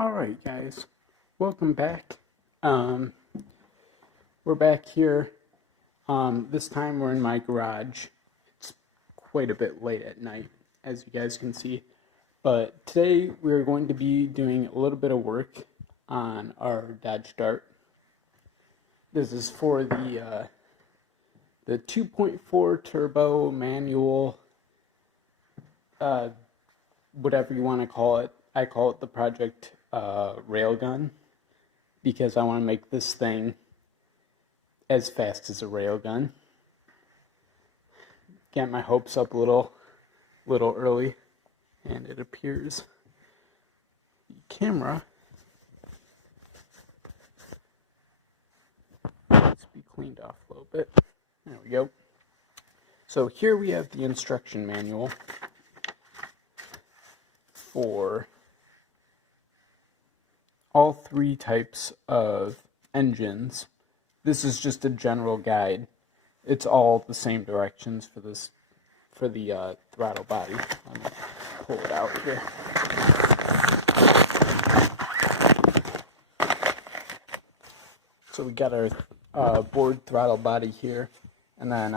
Alright guys, welcome back. We're back here. This time we're in my garage. It's quite a bit late at night, as you guys can see. But today we're going to be doing a little bit of work on our Dodge Dart. This is for the 2.4 turbo manual, whatever you want to call it. I call it the Project Railgun, because I want to make this thing as fast as a railgun. Get my hopes up a little early, and it appears the camera needs to be cleaned off a little bit. There we go. So here we have the instruction manual for all three types of engines. This is just a general guide. It's all the same directions for the throttle body. Let me pull it out here. So we got our board throttle body here, and then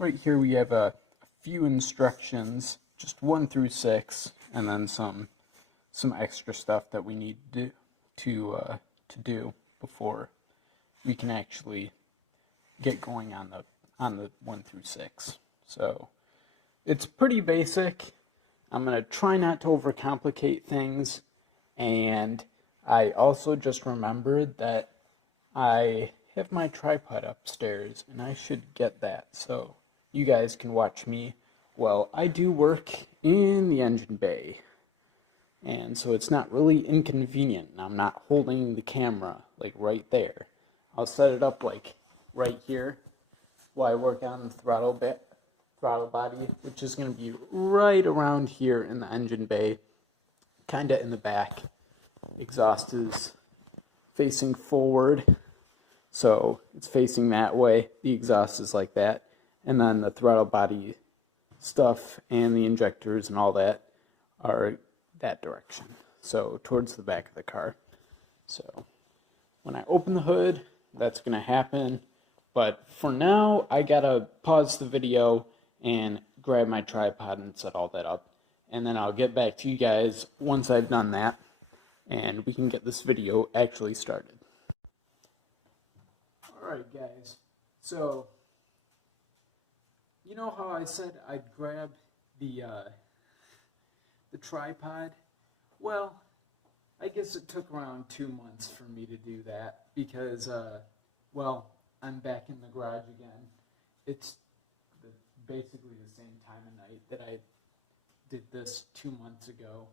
right here we have a few instructions, just 1 through 6, and then some extra stuff that we need to do before we can actually get going on the 1 through 6. So it's pretty basic. I'm gonna try not to overcomplicate things, and I also just remembered that I have my tripod upstairs and I should get that so you guys can watch me while I do work in the engine bay. And so it's not really inconvenient, and I'm not holding the camera like right there. I'll set it up like right here while I work on the throttle body, which is going to be right around here in the engine bay, kind of in the back. Exhaust is facing forward, so it's facing that way. The exhaust is like that, and then the throttle body stuff and the injectors and all that are that direction, so towards the back of the car. So when I open the hood, that's going to happen, but for now I gotta pause the video and grab my tripod and set all that up, and then I'll get back to you guys once I've done that and we can get this video actually started. Alright guys, so you know how I said I'd grab the tripod? Well, I guess it took around 2 months for me to do that because, well, I'm back in the garage again. It's basically the same time of night that I did this 2 months ago.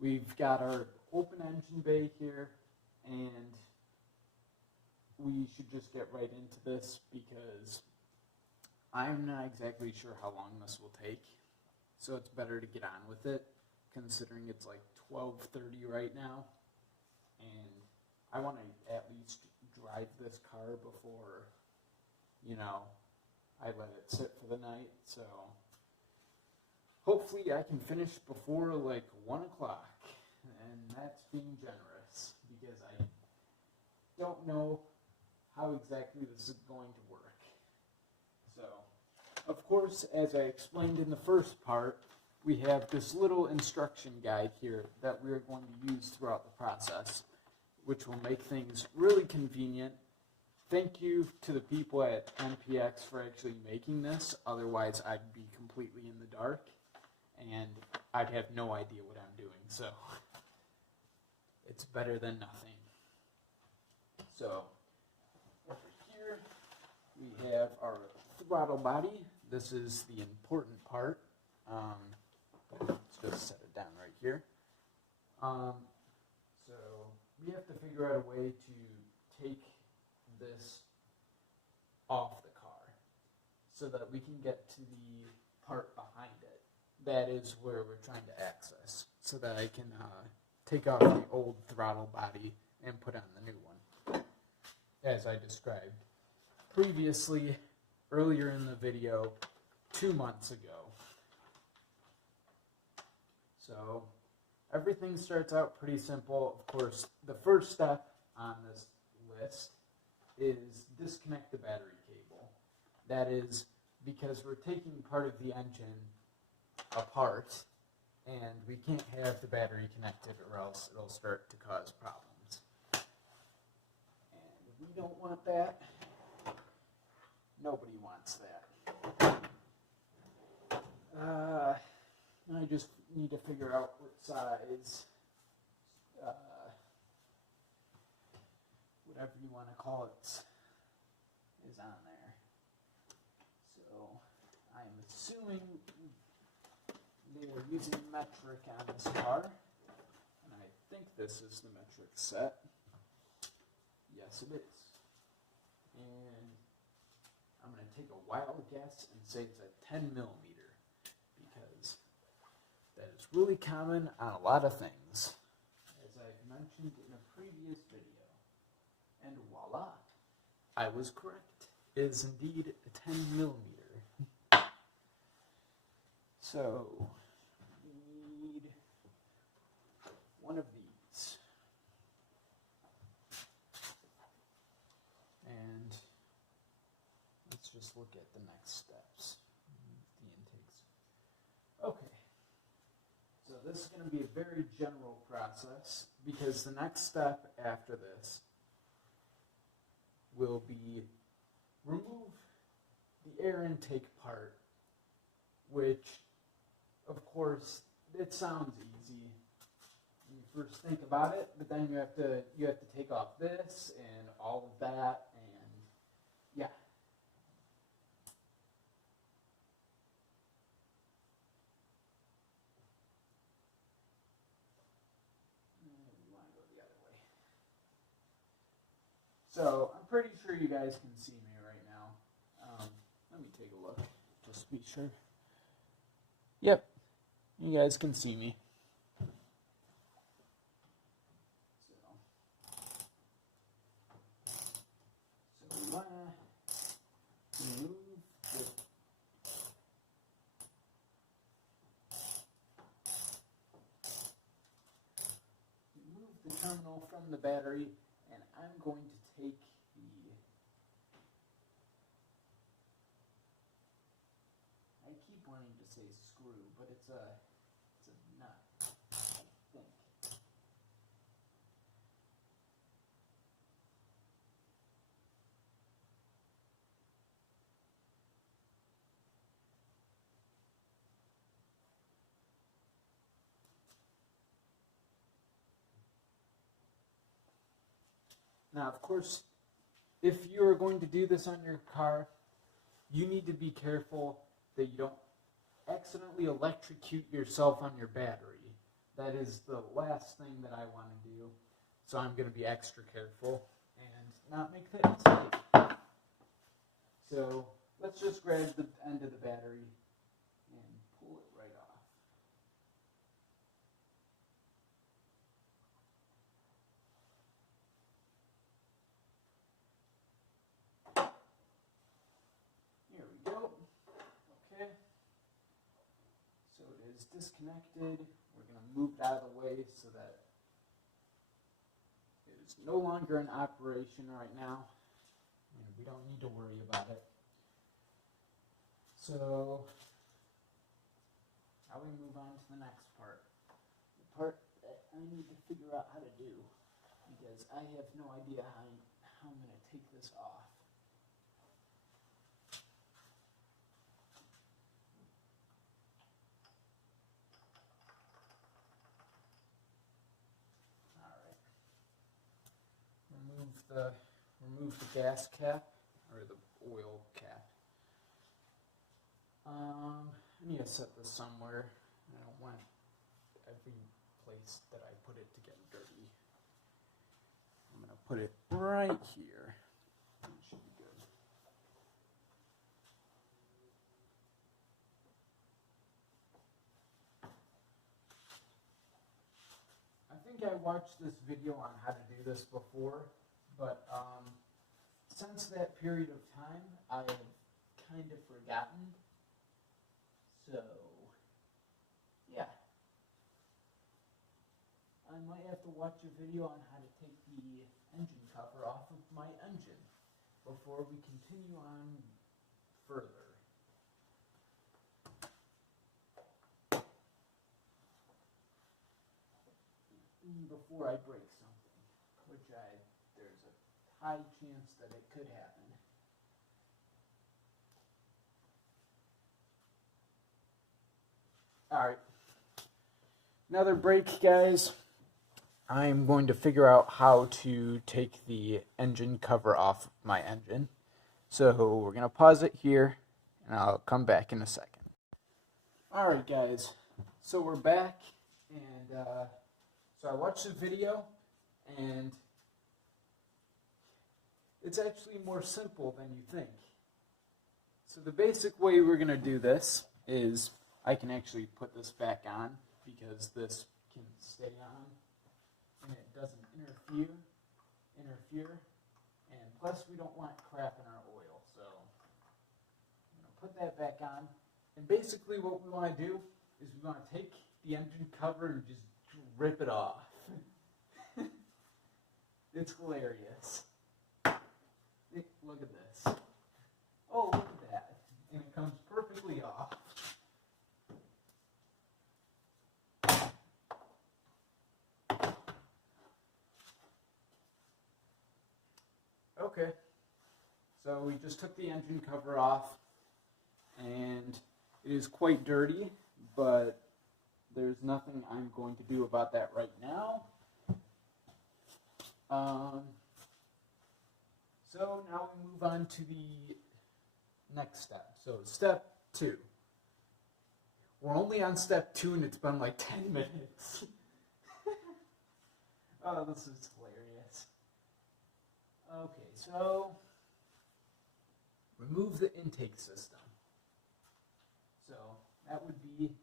We've got our open engine bay here, and we should just get right into this because I'm not exactly sure how long this will take. So it's better to get on with it, considering it's like 12:30 right now, and I want to at least drive this car before, I let it sit for the night. So hopefully I can finish before like 1 o'clock, and that's being generous because I don't know how exactly this is going to work. So, of course, as I explained in the first part, we have this little instruction guide here that we're going to use throughout the process, which will make things really convenient. Thank you to the people at MPX for actually making this, otherwise I'd be completely in the dark and I'd have no idea what I'm doing, so it's better than nothing. So, over here we have our throttle body. This is the important part. Let's just set it down right here. So we have to figure out a way to take this off the car so that we can get to the part behind it. That is where we're trying to access, so that I can take off the old throttle body and put on the new one, as I described previously earlier in the video 2 months ago. So everything starts out pretty simple. Of course, the first step on this list is disconnect the battery cable. That is because we're taking part of the engine apart, and we can't have the battery connected or else it'll start to cause problems. And we don't want that. Nobody wants that. I just need to figure out what size, whatever you want to call it, is on there. So I'm assuming they are using metric on this car, and I think this is the metric set. Yes, it is. And I'm going to take a wild guess and say it's a 10 millimeter, because that is really common on a lot of things, as I've mentioned in a previous video. And voila, I was correct. It is indeed a 10 millimeter. So, we need one of these. And let's just look at the next steps. The intakes. Okay. So this is going to be a very general process, because the next step after this will be remove the air intake part, which, of course, it sounds easy when you first think about it, but then you have to take off this and all of that, and yeah. You want to go the other way. So I'm pretty sure you guys can see me right now. Let me take a look, just to be sure. Yep, you guys can see me. So we want to remove the terminal from the battery, and I'm going to take I keep wanting to say screw, but it's a nut, I think. Now, of course, if you're going to do this on your car, you need to be careful that you don't accidentally electrocute yourself on your battery. That is the last thing that I want to do. So I'm going to be extra careful and not make that mistake. So let's just grab the end of the battery and pull it right off. Here we go. Okay. So it is disconnected. We're going to move it out of the way so that it is no longer in operation right now. And we don't need to worry about it. So now we move on to the next part. The part that I need to figure out how to do, because I have no idea how I'm going to take this off. Remove the gas cap, or the oil cap. I need to set this somewhere. I don't want every place that I put it to get dirty. I'm going to put it right here. It should be good. I think I watched this video on how to do this before, but since that period of time, I have kind of forgotten. So, yeah. might have to watch a video on how to take the engine cover off of my engine before we continue on further. Before I break something, which there's a high chance that it could happen. Alright, another break, guys. I'm going to figure out how to take the engine cover off of my engine. So we're going to pause it here, and I'll come back in a second. Alright, guys, so we're back, and so I watched the video, and it's actually more simple than you think. So the basic way we're going to do this is I can actually put this back on because this can stay on and it doesn't interfere, and plus we don't want crap in our oil, so I'm going to put that back on. And basically what we want to do is we want to take the engine cover and just rip it off. It's hilarious. Look at this. Oh, look at that. And it comes perfectly off. Okay. So we just took the engine cover off, and it is quite dirty, but there's nothing I'm going to do about that right now. So now we move on to the next step. So step 2. We're only on step 2 and it's been like 10 minutes. Oh, this is hilarious. Okay, so remove the intake system. So that would be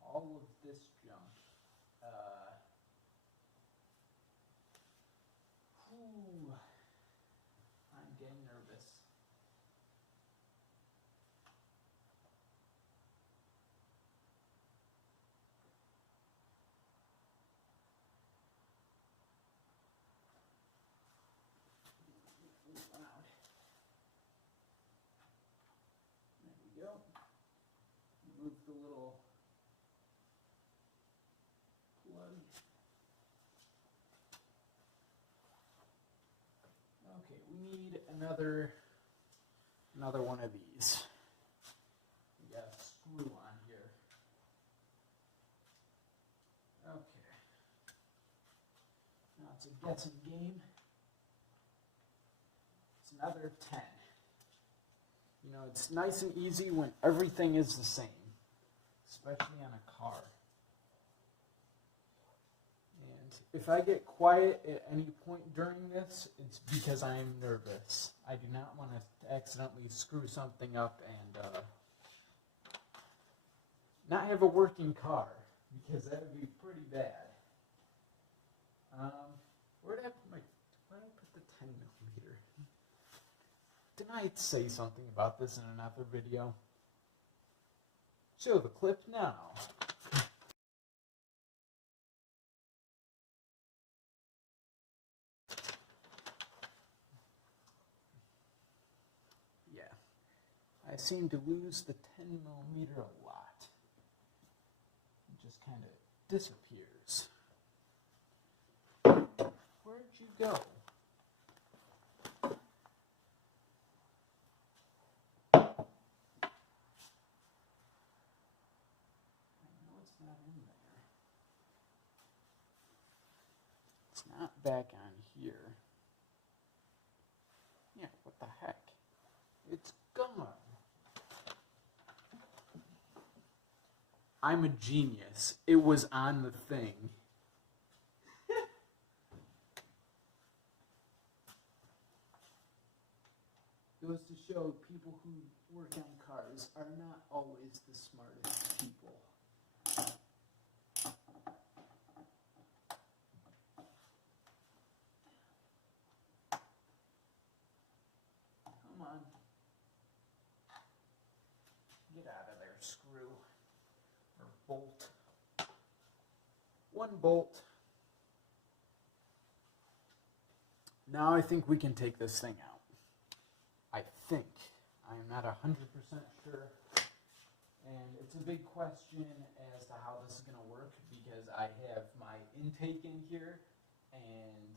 all of this junk. I'm getting nervous. There we go. Remove the little plug. Okay, we need another one of these. We got a screw on here. Okay. Now it's a guessing game. It's another 10. You know, it's nice and easy when everything is the same, especially on a car. And if I get quiet at any point during this, it's because I am nervous. I do not want to accidentally screw something up and not have a working car, because that would be pretty bad. Where did I put the 10 millimeter? Didn't I say something about this in another video? Show the clip now. Yeah, I seem to lose the 10 millimeter a lot. It just kind of disappears. Where'd you go? Not back on here. Yeah, what the heck? It's gone. I'm a genius. It was on the thing. Goes to show people who work on cars are not always the smartest people. Get out of there, screw. Or bolt. one bolt. Now I think we can take this thing out. I think. I'm not 100% sure. And it's a big question as to how this is going to work because I have my intake in here and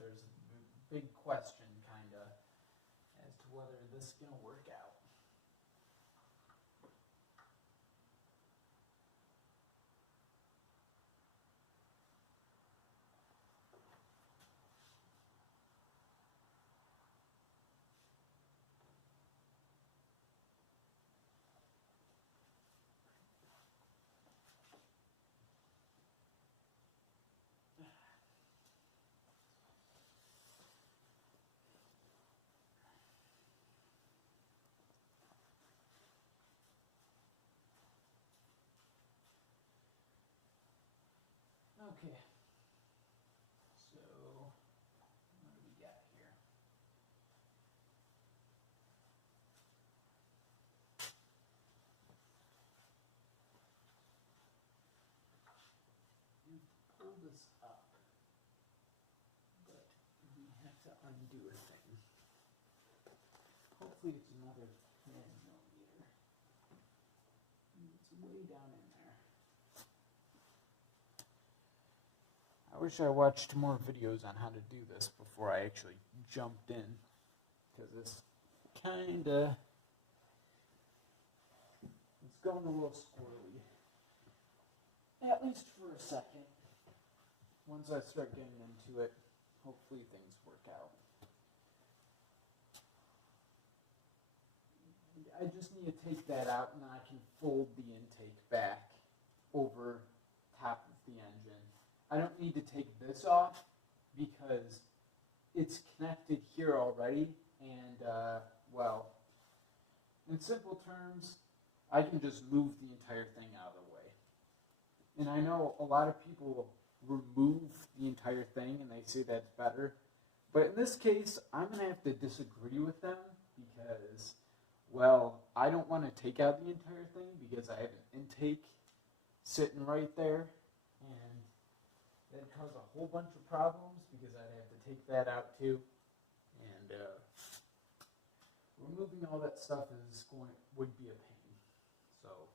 there's a big question kind of as to whether this is going to work out. Okay, so what do we got here? You pull this up, but we have to undo a thing. Hopefully it's another 10 millimeter. It's way down in there. I wish I watched more videos on how to do this before I actually jumped in, because it's kinda, it's going a little squirrely, at least for a second. Once I start getting into it, hopefully things work out. I just need to take that out and then I can fold the intake back over top of the engine. I don't need to take this off because it's connected here already, and well, in simple terms, I can just move the entire thing out of the way. And I know a lot of people remove the entire thing and they say that's better, but in this case, I'm going to have to disagree with them because, well, I don't want to take out the entire thing because I have an intake sitting right there, and that'd cause a whole bunch of problems because I'd have to take that out too. And removing all that stuff would be a pain. So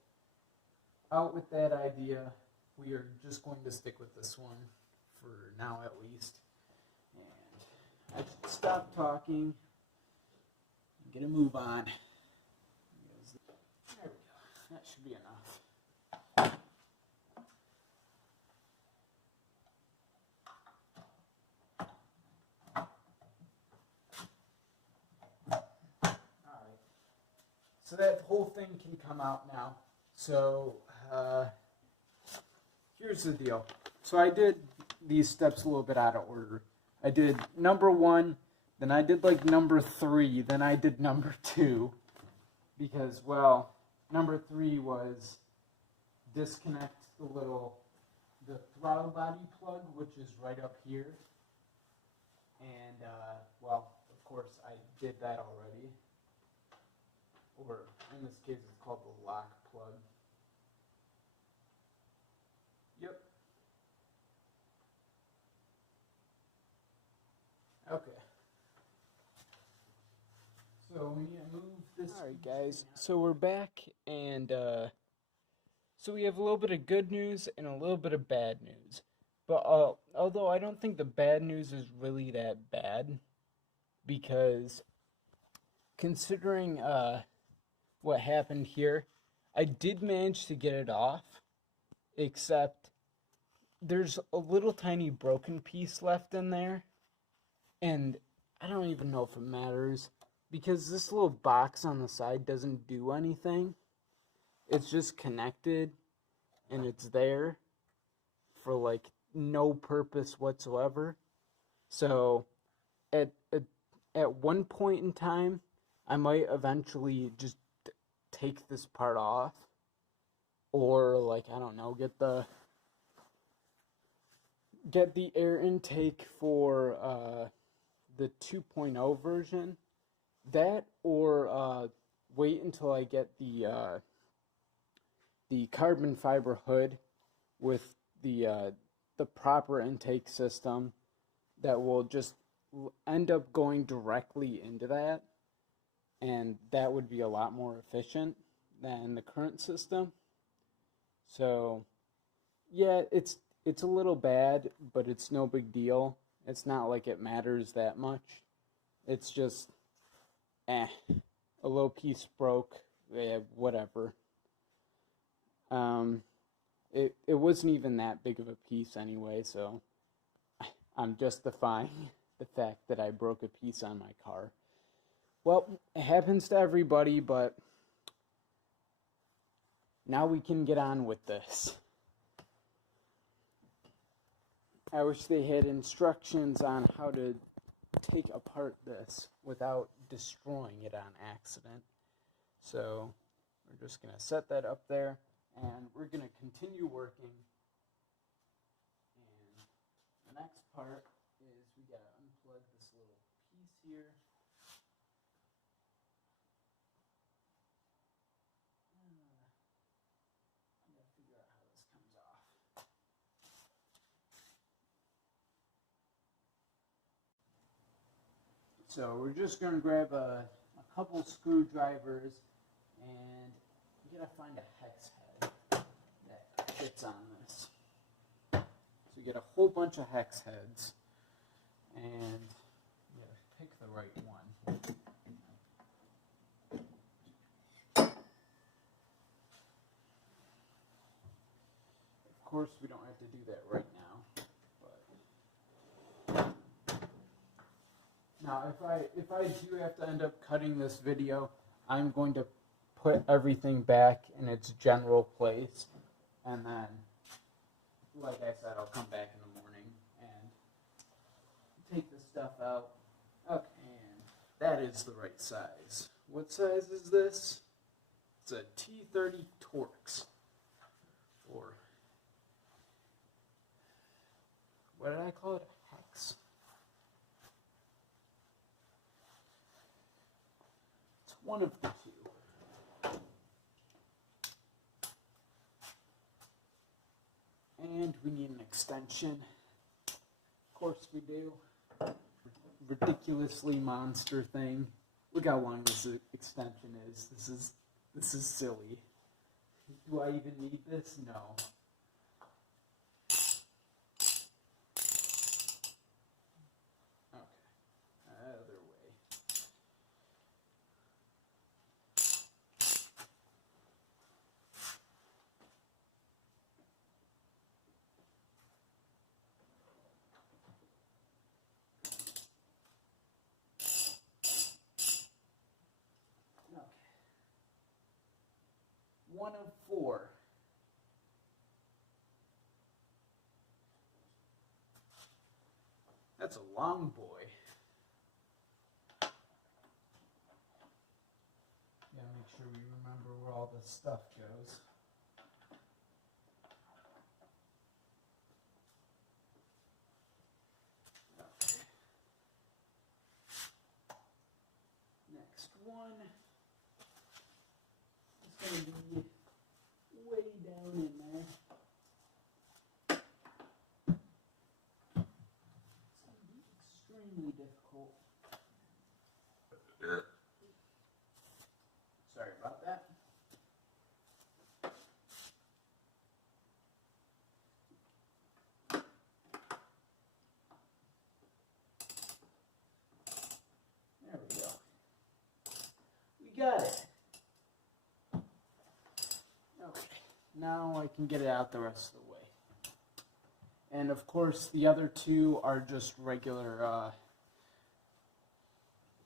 out with that idea. We are just going to stick with this one for now at least. And I should stop talking and get a move on. There we go. That should be enough. Alright. So that whole thing can come out now. So, here's the deal. So I did these steps a little bit out of order. I did number 1, then I did like number 3, then I did number 2. Because, well, number 3 was disconnect the throttle body plug, which is right up here. And, well, of course, I did that already. Or, in this case, it's called the lock plug. Yep. Okay. So we need to move this. Alright guys, so we're back, and so we have a little bit of good news and a little bit of bad news. But although I don't think the bad news is really that bad, because considering what happened here, I did manage to get it off, except there's a little tiny broken piece left in there, and I don't even know if it matters, because this little box on the side doesn't do anything. It's just connected, and it's there for, like, no purpose whatsoever. So, at one point in time, I might eventually just take this part off, or, like, I don't know, get the air intake for the 2.0 version. That, or wait until I get the the carbon fiber hood with the proper intake system that will just end up going directly into that, and that would be a lot more efficient than the current system. So yeah, it's a little bad, but it's no big deal. It's not like it matters that much. It's just a little piece broke, whatever. It wasn't even that big of a piece anyway, so I'm justifying the fact that I broke a piece on my car. Well, it happens to everybody, but now we can get on with this. I wish they had instructions on how to take apart this without destroying it on accident. So we're just going to set that up there, and we're going to continue working. And the next part is we got to unplug this little piece here. I got to figure out how this comes off. So we're just going to grab a couple screwdrivers, and we got to find a hex head that fits on this. So you get a whole bunch of hex heads, and you got to pick the right one. Of course, we don't have to do that right now. Now, if I do have to end up cutting this video, I'm going to put everything back in its general place, and then, like I said, I'll come back in the morning and take the stuff out. Okay, and that is the right size. What size is this? It's a T30 Torx, or what did I call it? Hex. It's one of the two. And we need an extension. Of course we do. Ridiculously monster thing. Look how long this extension is. This is silly. Do I even need this? No. Other way. Okay. 1 of 4. That's a long boy. Gotta make sure we remember where all this stuff goes. Okay. Next one is going to be way down in there. It's going to be extremely difficult. Sorry about that. There we go. We got it. Okay, now I can get it out the rest of the way. And of course, the other two are just regular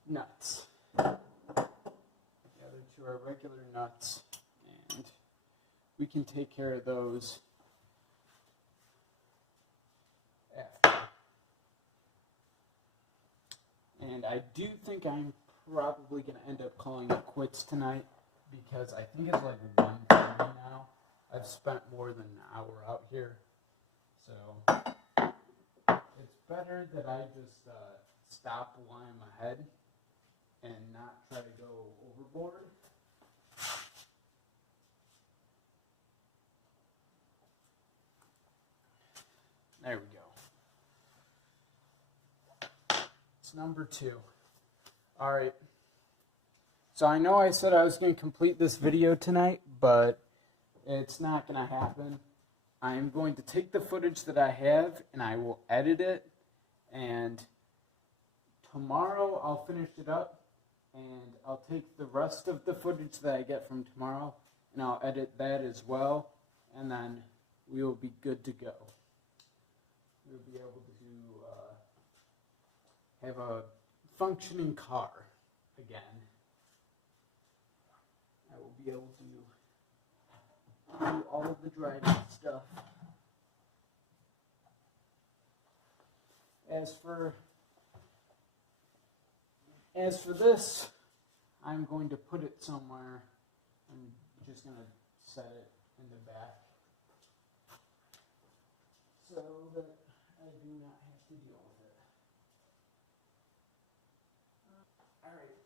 nuts. The other two are regular nuts, and we can take care of those after. And I do think I'm probably going to end up calling it quits tonight, because I think it's like 1:30 now. I've spent more than an hour out here, so it's better that I just stop while I'm ahead and not try to go overboard. There we go. It's number 2. All right. So I know I said I was going to complete this video tonight, but it's not going to happen. I'm going to take the footage that I have and I will edit it, and tomorrow I'll finish it up, and I'll take the rest of the footage that I get from tomorrow and I'll edit that as well, and then we will be good to go. We'll be able to have a functioning car again. I will be able to do all of the driving stuff. As for this, I'm going to put it somewhere. I'm just going to set it in the back so that I do not have to deal with it. Alright.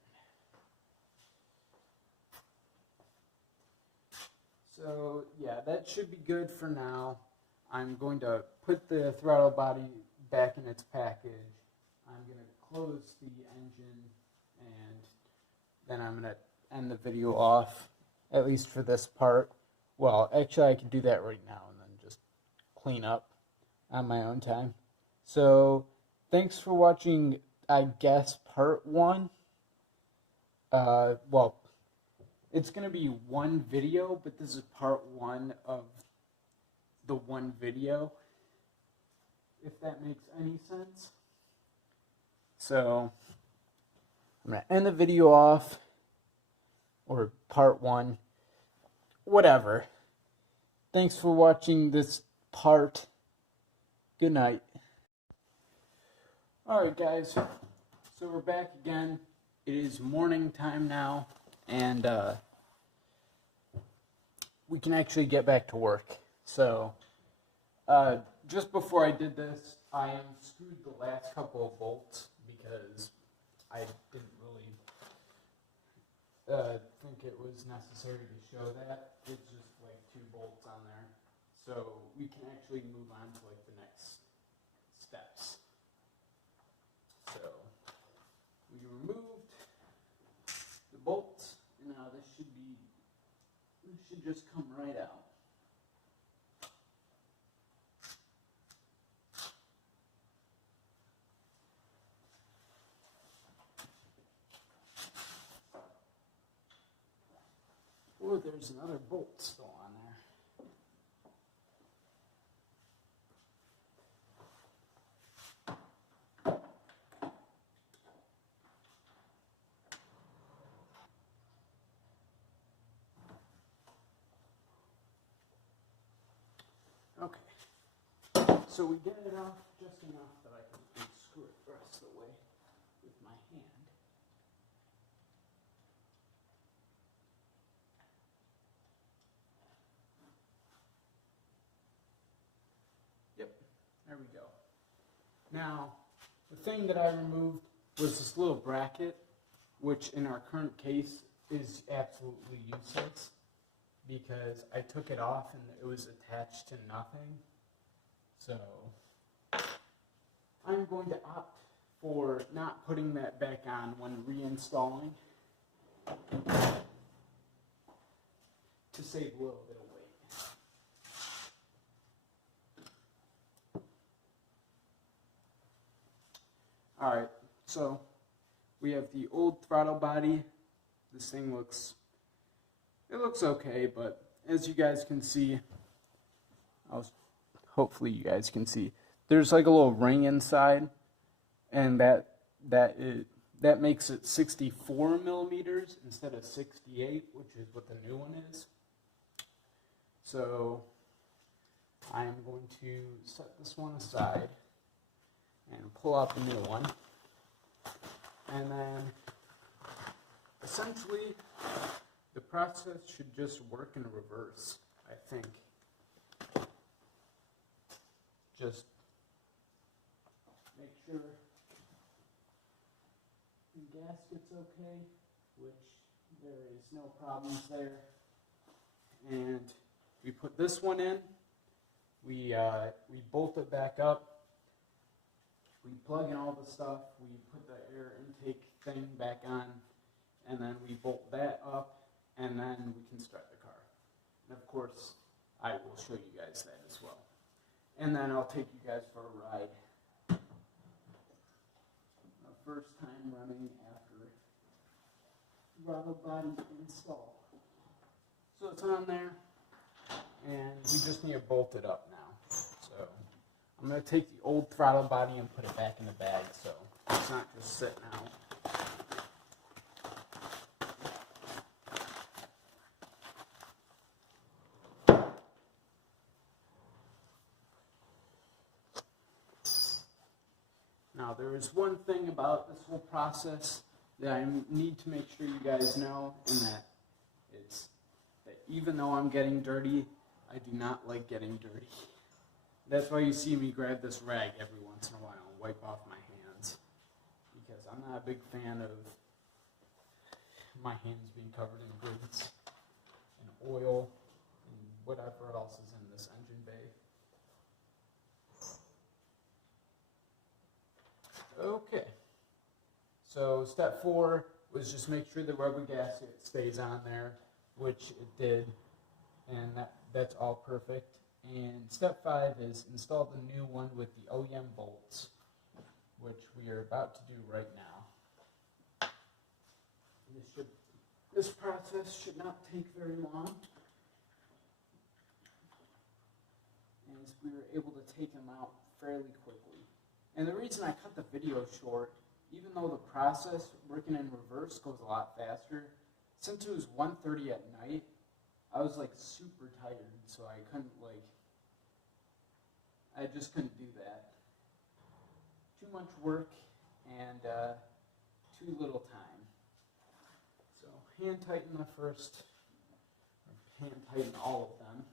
So, yeah, that should be good for now. I'm going to put the throttle body back in its package. I'm going to close the engine, and then I'm going to end the video off, at least for this part. Well, actually, I can do that right now and then just clean up on my own time. So, thanks for watching, I guess, part 1. Well, it's going to be one video, but this is part 1 of the one video, if that makes any sense. So, I'm going to end the video off, or part 1, whatever. Thanks for watching this part. Good night. Alright guys, so we're back again. It is morning time now, and we can actually get back to work. So, just before I did this, I unscrewed the last couple of bolts because I didn't really think it was necessary to show that. It's just like 2 bolts on there. So we can actually move on to like the next steps. So we removed the bolts, and now this should just come right out. Oh, there's another bolt still on there. Okay, so we get it off just enough that I can unscrew it the rest of the way with my hand. Yep, there we go. Now, the thing that I removed was this little bracket, which in our current case is absolutely useless because I took it off and it was attached to nothing. So I'm going to opt for not putting that back on when reinstalling to save a little bit of weight. Alright, so we have the old throttle body. This thing looks okay, but as you guys can see, hopefully you guys can see, there's like a little ring inside, and that makes it 64 millimeters instead of 68, which is what the new one is. So I'm going to set this one aside and pull out the new one, and then essentially the process should just work in reverse, I think. Just make sure the gasket's okay, which there is no problems there. And we put this one in, we bolt it back up. We plug in all the stuff. We put the air intake thing back on, and then we bolt that up, and then we can start the car. And of course, I will show you guys that as well. And then I'll take you guys for a ride. The first time running after throttle body install. So it's on there, and we just need to bolt it up now. So I'm going to take the old throttle body and put it back in the bag so it's not just sitting out. Now, there is one thing about this whole process that I need to make sure you guys know, and that it's that even though I'm getting dirty, I do not like getting dirty. That's why you see me grab this rag every once in a while and wipe off my hands, because I'm not a big fan of my hands being covered in grease and oil and whatever else is in this engine bay. Okay, so step 4 was just make sure the rubber gasket stays on there, which it did, and that's all perfect. And step 5 is install the new one with the OEM bolts, which we are about to do right now. This process should not take very long, as we were able to take them out fairly quickly. And the reason I cut the video short, even though the process working in reverse goes a lot faster, since it was 1:30 at night, I was like super tired, so I just couldn't do that. Too much work and too little time. So hand tighten the first, or hand tighten all of them.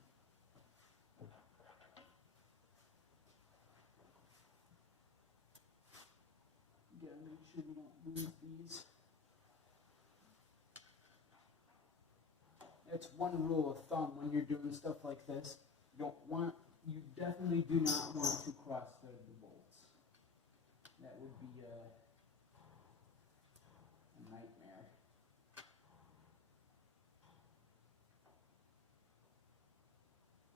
You gotta make sure you don't lose these. That's one rule of thumb when you're doing stuff like this. You definitely do not want to cross thread the bolts. That would be a nightmare.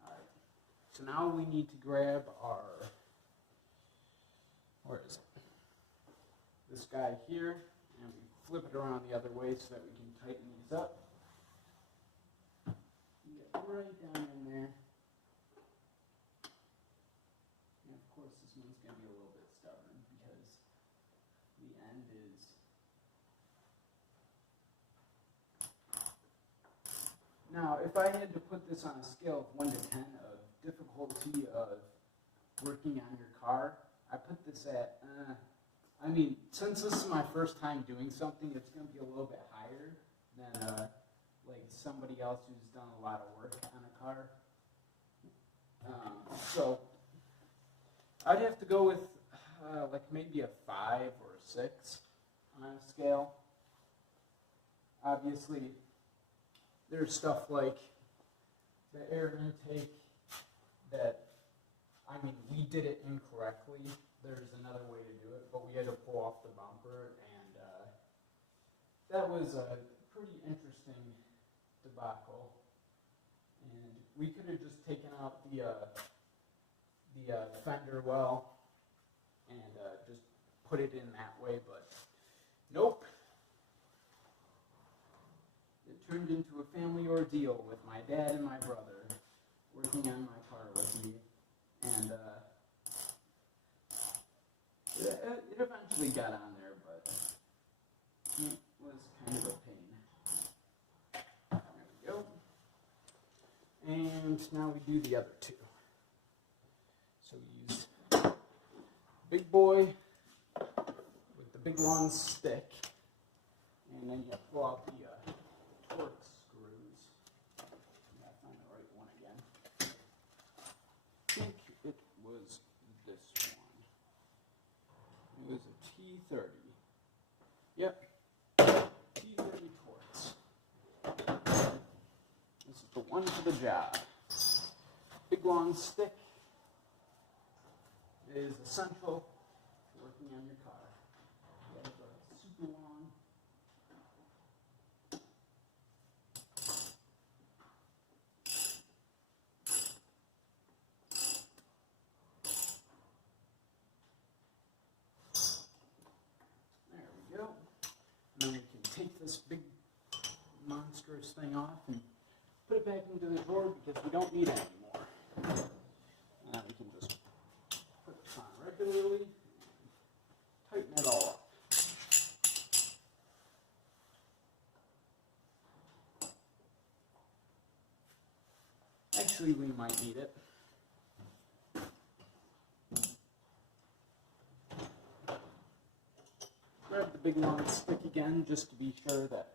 Alright, so now we need to grab our, where is it? This guy here, and we flip it around the other way so that we can tighten these up. Get right down in there. And of course this one's going to be a little bit stubborn because the end is now if I had to put this on a scale of 1 to 10 of difficulty of working on your car, I put this at I mean, since this is my first time doing something, it's going to be a little bit higher than like somebody else who's done a lot of work on a car. So I'd have to go with like maybe a 5 or a 6 on a scale. Obviously, there's stuff like the air intake that, I mean, we did it incorrectly. There's another way to do it, but we had to pull off the bumper, and that was a pretty interesting debacle. And we could have just taken out the fender well and just put it in that way, but nope. It turned into a family ordeal with my dad and my brother working on my car with me, and it eventually got on there, but it was kind of a pain. There we go. And now we do the other two. So we use big boy with the big long stick, and then you pull out the torque screws. I gotta find the right one again. I think it was this one. It was a T30. Yep. T30 torques. This is the one for the job. Big long stick is essential for working on your car. You have a super long there we go. And then we can take this big monstrous thing off and put it back into the drawer because we don't need it anymore. And then we can just put this on regularly and tighten it all up. Actually, we might need it. Grab the big long stick again just to be sure that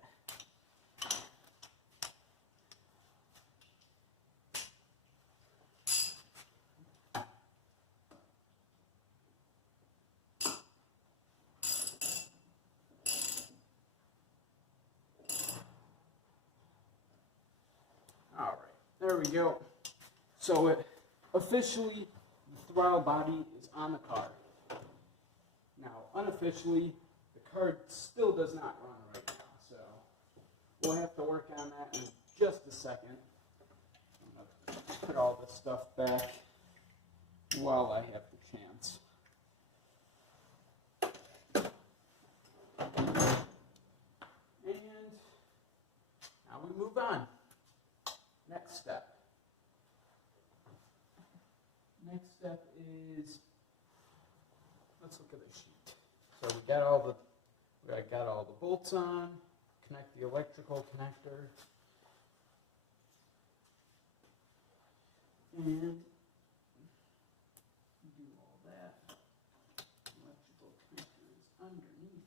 there we go. So it officially, the throttle body is on the car. Now, unofficially, the car still does not run right now, so we'll have to work on that in just a second. I'm going to put all this stuff back while I have the chance. And now we move on. Next step. Next step is, let's look at the sheet. So we got all the bolts on, connect the electrical connector, and do all that. Electrical connector is underneath.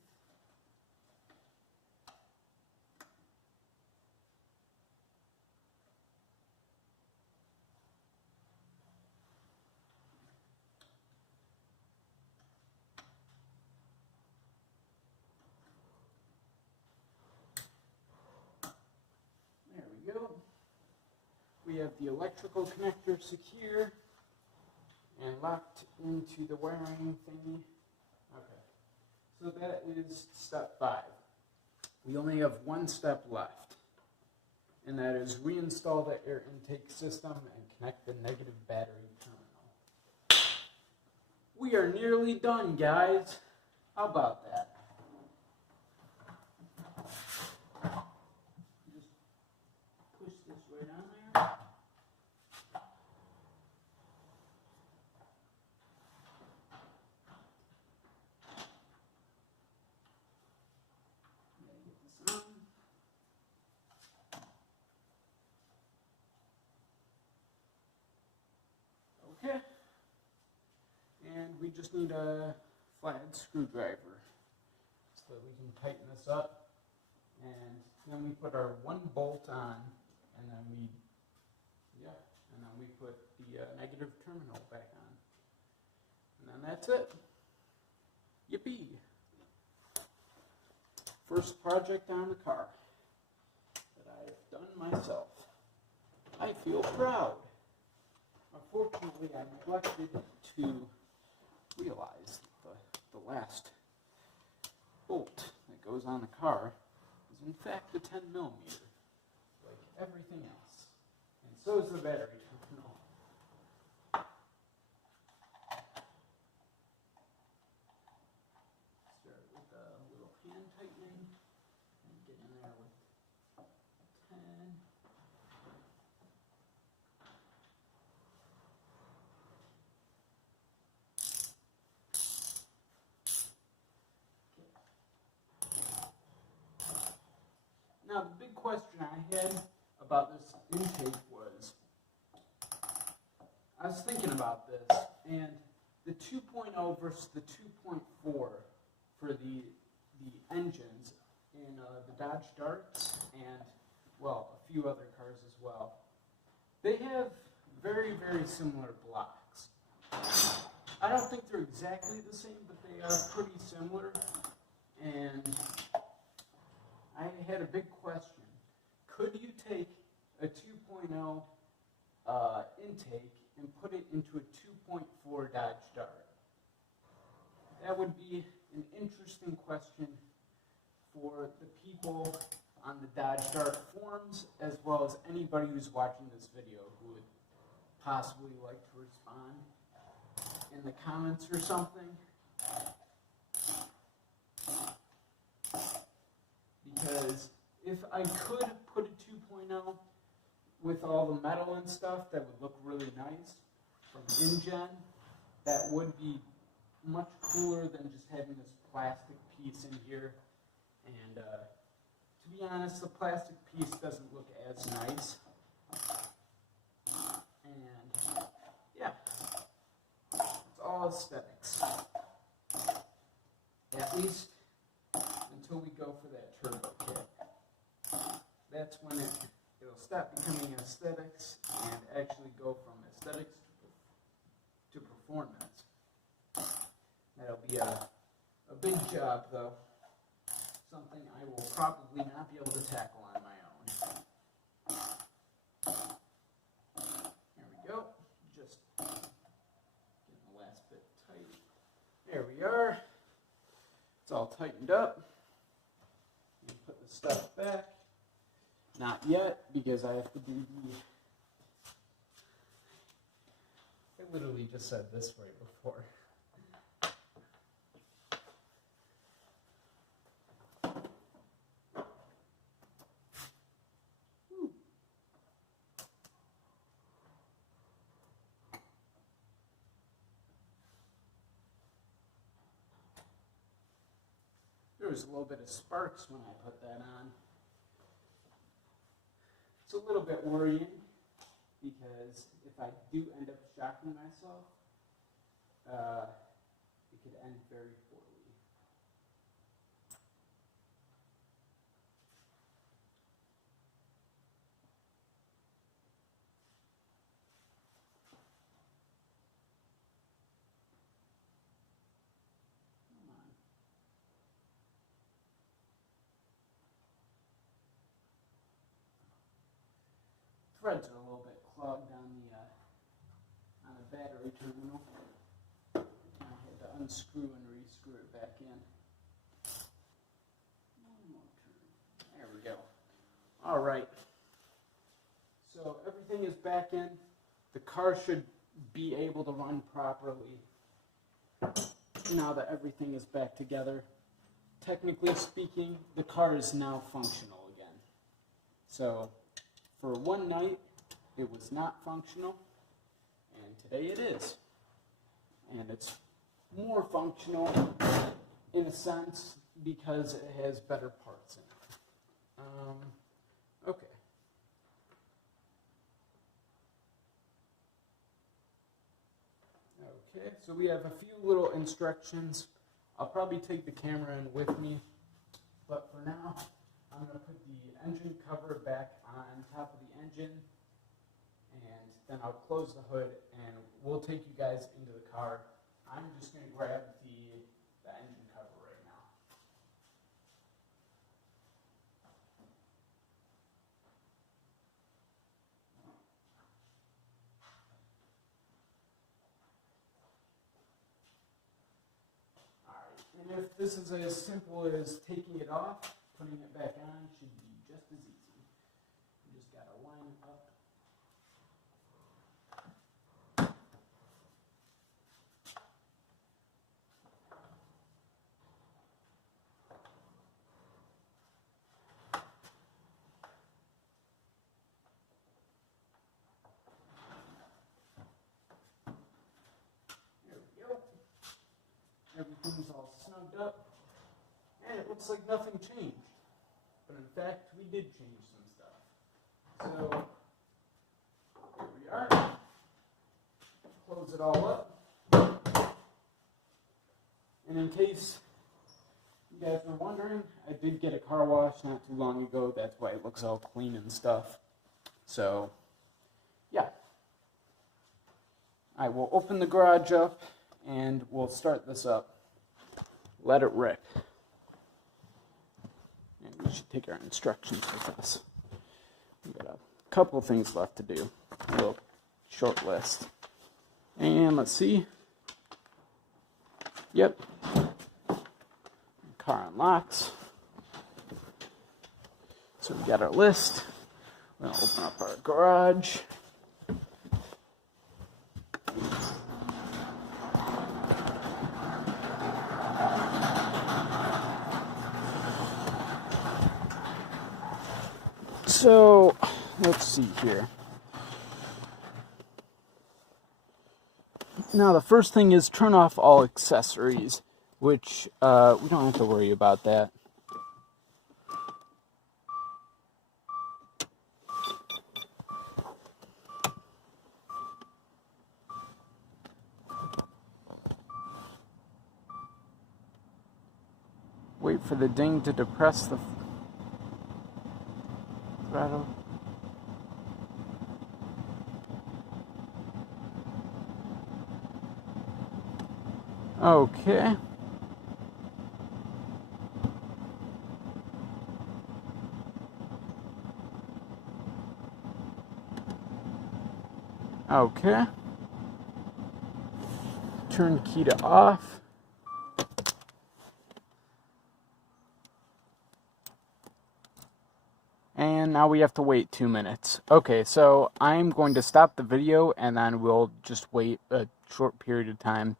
We have the electrical connector secure and locked into the wiring thingy. Okay, so that is step 5. We only have one step left, and that is reinstall the air intake system and connect the negative battery terminal. We are nearly done, guys. How about that? Just push this right on there. Okay, and we just need a flathead screwdriver so that we can tighten this up, and then we put our one bolt on, and then we put the negative terminal back on, and then that's it. Yippee! First project on the car that I have done myself. I feel proud. Unfortunately, I neglected to realize that the last bolt that goes on the car is in fact a 10 millimeter, like everything else. And so is the battery terminal. Start with a little hand tightening and get in there with 10. Now, the big question I had about this intake was, I was thinking about this, and the 2.0 versus the 2.4 for the engines in the Dodge Darts and, well, a few other cars as well, they have very, very similar blocks. I don't think they're exactly the same, but they are pretty similar, and I had a big question. Could you take a 2.0 intake and put it into a 2.4 Dodge Dart? that would be an interesting question for the people on the Dodge Dart forums, as well as anybody who's watching this video who would possibly like to respond in the comments or something. Because if I could put a 2.0 with all the metal and stuff, that would look really nice from InGen. That would be much cooler than just having this plastic piece in here. And to be honest, the plastic piece doesn't look as nice. And yeah, it's all aesthetics. At least until we go for that turbo kit. That's when it'll stop becoming aesthetics and actually go from aesthetics to performance. That'll be a big job, though. Something I will probably not be able to tackle on my own. There we go. Just getting the last bit tight. There we are. It's all tightened up. Put the stuff back. Not yet, because I have to do the... I literally just said this right before. There was a little bit of sparks when I put that on. It's a little bit worrying because if I do end up shocking myself, it could end very poorly. Threads are a little bit clogged on the battery terminal. I had to unscrew and re-screw it back in. One more turn. There we go. All right. So everything is back in. The car should be able to run properly now that everything is back together. Technically speaking, the car is now functional again. So for one night, it was not functional, and today it is. And it's more functional in a sense because it has better parts in it. Okay. Okay, so we have a few little instructions. I'll probably take the camera in with me, but for now, I'm going to put the engine cover back on top of the engine, and then I'll close the hood, and we'll take you guys into the car. I'm just going to grab the engine cover right now. Alright, and if this is as simple as taking it off, putting it back on should be just as easy. You just got to line it up. There we go. Everything's all snugged up. And it looks like nothing changed. But in fact, we did change some stuff. So, here we are. Close it all up. And in case you guys were wondering, I did get a car wash not too long ago. That's why it looks all clean and stuff. So, yeah. I will open the garage up and we'll start this up. Let it rip. And we should take our instructions with us. We've got a couple of things left to do. A little short list. And let's see. Yep. Car unlocks. So we got our list. We're gonna open up our garage. So, let's see here. Now, the first thing is turn off all accessories, which we don't have to worry about that. Wait for the ding to depress the throttle. Okay. Okay. Turn key to off. And now we have to wait 2 minutes. Okay, so I'm going to stop the video and then we'll just wait a short period of time.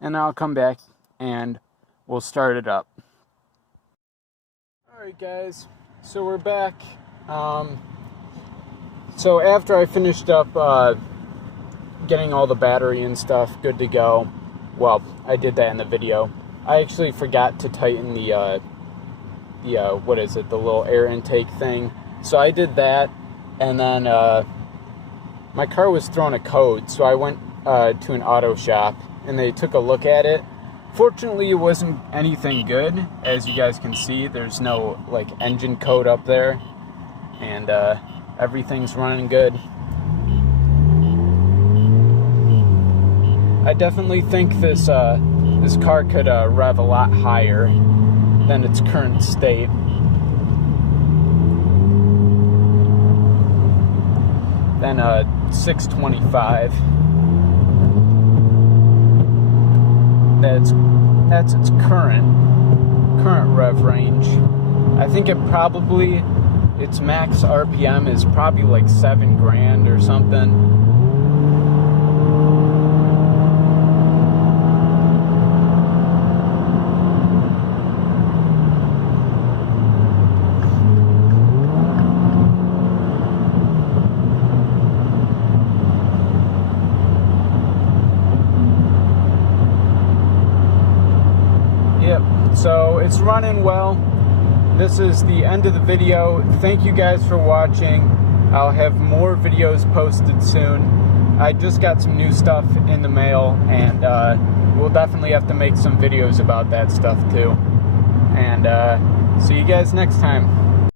And I'll come back and we'll start it up. Alright guys, so we're back. So after I finished up getting all the battery and stuff good to go, well, I did that in the video. I actually forgot to tighten the what is it, the little air intake thing. So I did that, and then my car was throwing a code, so I went to an auto shop, and they took a look at it. Fortunately, it wasn't anything good. As you guys can see, there's no like engine code up there, and everything's running good. I definitely think this this car could rev a lot higher than its current state. Than 625. That's its current rev range. I think its max RPM is probably like 7 grand or something. So it's running well. This is the end of the video. Thank you guys for watching. I'll have more videos posted soon. I just got some new stuff in the mail, and we'll definitely have to make some videos about that stuff too. And see you guys next time.